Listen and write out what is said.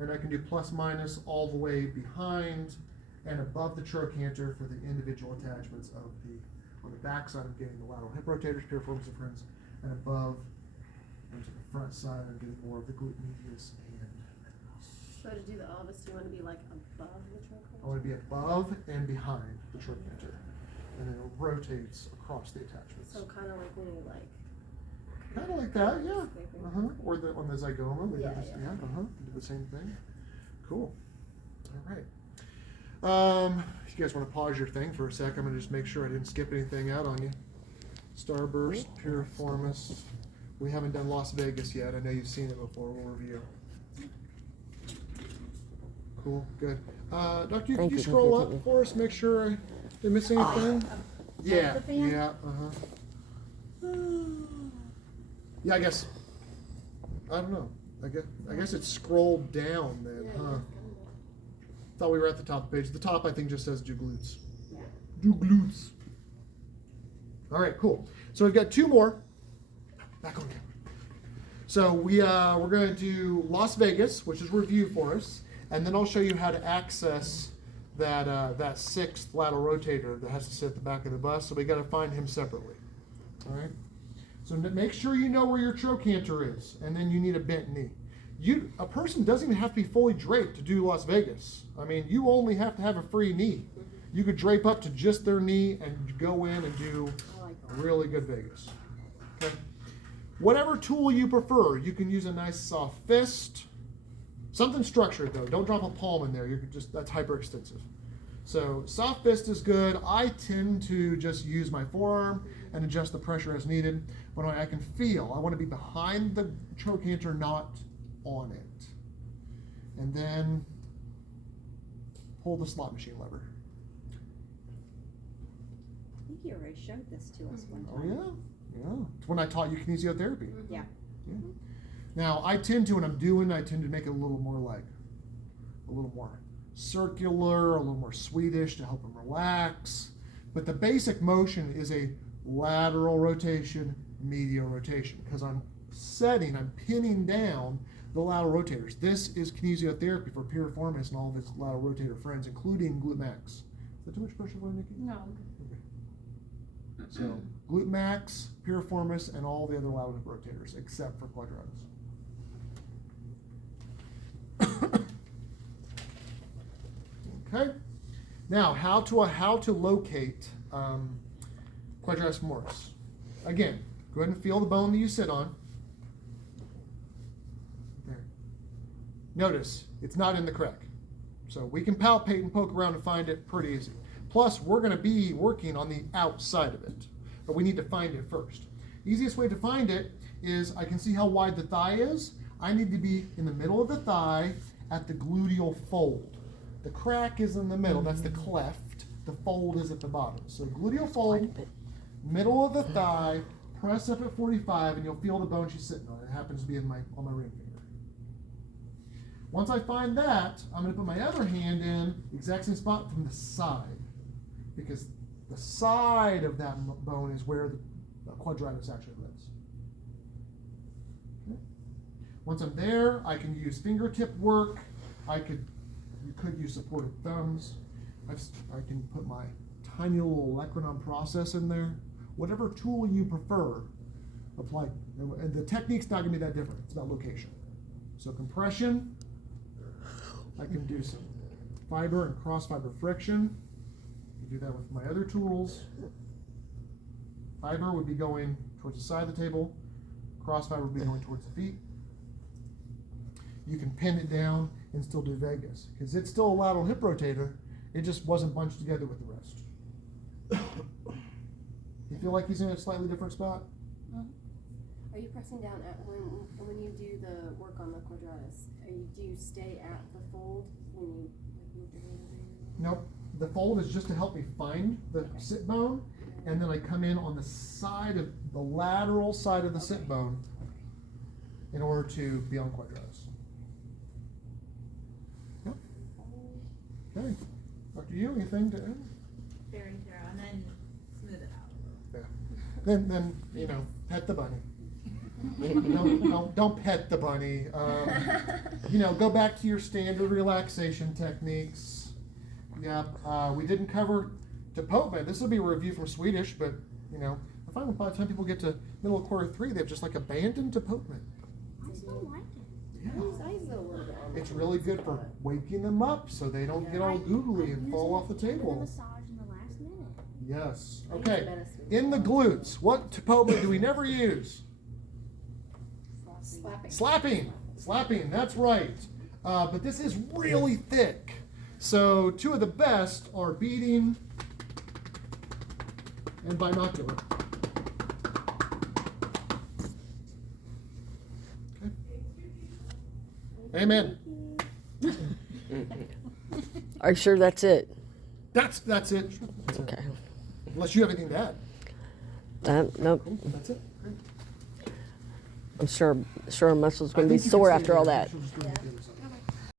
and I can do plus minus all the way behind and above the trochanter for the individual attachments of on the back side I'm getting the lateral hip rotators, piriformis and friends, and above and to the front side I'm getting more of the glute medius and minimus. So to do the Elvis, you want to be like above the trochanter? I want to be above and behind the trochanter, and then it rotates across the attachments. So kind of like when you like. Kind of like that, yeah. Or on the zygoma, they Yeah, do this, yeah. do the same thing. Cool. All right. If you guys want to pause your thing for a sec, I'm going to just make sure I didn't skip anything out on you. Starburst, piriformis. We haven't done Las Vegas yet. I know you've seen it before. We'll review. Cool, good. Doctor, could you scroll up for us? Make sure I didn't miss anything. Yeah, yeah, Yeah, I guess. I don't know. I guess it's scrolled down then, huh? Thought we were at the top of the page. The top, I think, just says do glutes. Do glutes. All right, cool. So we've got two more. Back on camera. So we're going to do Las Vegas, which is review for us, and then I'll show you how to access that sixth lateral rotator that has to sit at the back of the bus. So we got to find him separately. All right. So make sure you know where your trochanter is, and then you need a bent knee. A person doesn't even have to be fully draped to do Las Vegas. I mean, you only have to have a free knee. You could drape up to just their knee and go in and do really good Vegas. Okay. Whatever tool you prefer, you can use a nice soft fist. Something structured though. Don't drop a palm in there. That's hyperextensive. So soft fist is good. I tend to just use my forearm and adjust the pressure as needed. When I can feel, I want to be behind the trochanter, not on it. And then pull the slot machine lever. I think you already showed this to us one Oh time. yeah. It's when I taught you kinesiotherapy. Yeah. Now I tend to make it a little more circular, a little more Swedish to help them relax. But the basic motion is a lateral rotation, medial rotation, because I'm pinning down the lateral rotators. This is kinesiotherapy for piriformis and all of his lateral rotator friends, including glute max. Is that too much pressure for you, Nikki? No. Okay. So glute max, piriformis, and all the other lateral rotators except for quadratus. Okay. Now, how to locate quadratus femoris? Again, go ahead and feel the bone that you sit on. There. Notice it's not in the crack, so we can palpate and poke around and find it pretty easy. Plus, we're going to be working on the outside of it, but we need to find it first. Easiest way to find it is I can see how wide the thigh is. I need to be in the middle of the thigh at the gluteal fold. The crack is in the middle, that's the cleft. The fold is at the bottom. So gluteal fold, middle of the thigh, press up at 45, and you'll feel the bone she's sitting on. It happens to be on my ring finger. Once I find that, I'm going to put my other hand in the exact same spot from the side, because the side of that bone is where the quadratus actually lives. Okay. Once I'm there, I can use fingertip work. You could use supported thumbs. I can put my tiny little olecranon process in there. Whatever tool you prefer, apply. And the technique's not going to be that different. It's about location. So compression, I can do some fiber and cross fiber friction. I can do that with my other tools. Fiber would be going towards the side of the table. Cross fiber would be going towards the feet. You can pin it down and still do Vegas, because it's still a lateral hip rotator. It just wasn't bunched together with the rest. You feel like he's in a slightly different spot? Are you pressing down at when you do the work on the quadratus? Do you stay at the fold when you move your hand over your? Nope. The fold is just to help me find the sit bone, and then I come in on the side of the lateral side of the sit bone in order to be on quadratus. Yep. Okay. Dr. Yu, anything to add? Very thorough, and then smooth it out. Yeah. Then pet the bunny. Don't pet the bunny. Go back to your standard relaxation techniques. Yep. We didn't cover deportment. This will be a review from Swedish, but I find by the time people get to middle of quarter 3, they've just like abandoned deportment. I still like it. Yeah. It's really good for waking them up so they don't get all googly and fall off the table. Massage in the last minute. Yes. Okay. In the glutes, what deportment do we never use? Slapping, that's right. But this is really thick. So 2 of the best are beating and binocular. Okay. Amen. Are you sure that's it? That's it. Okay. Unless you have anything to add. Nope. That's it. I'm sure our muscles going to be sore after all that. She'll just do it again, so.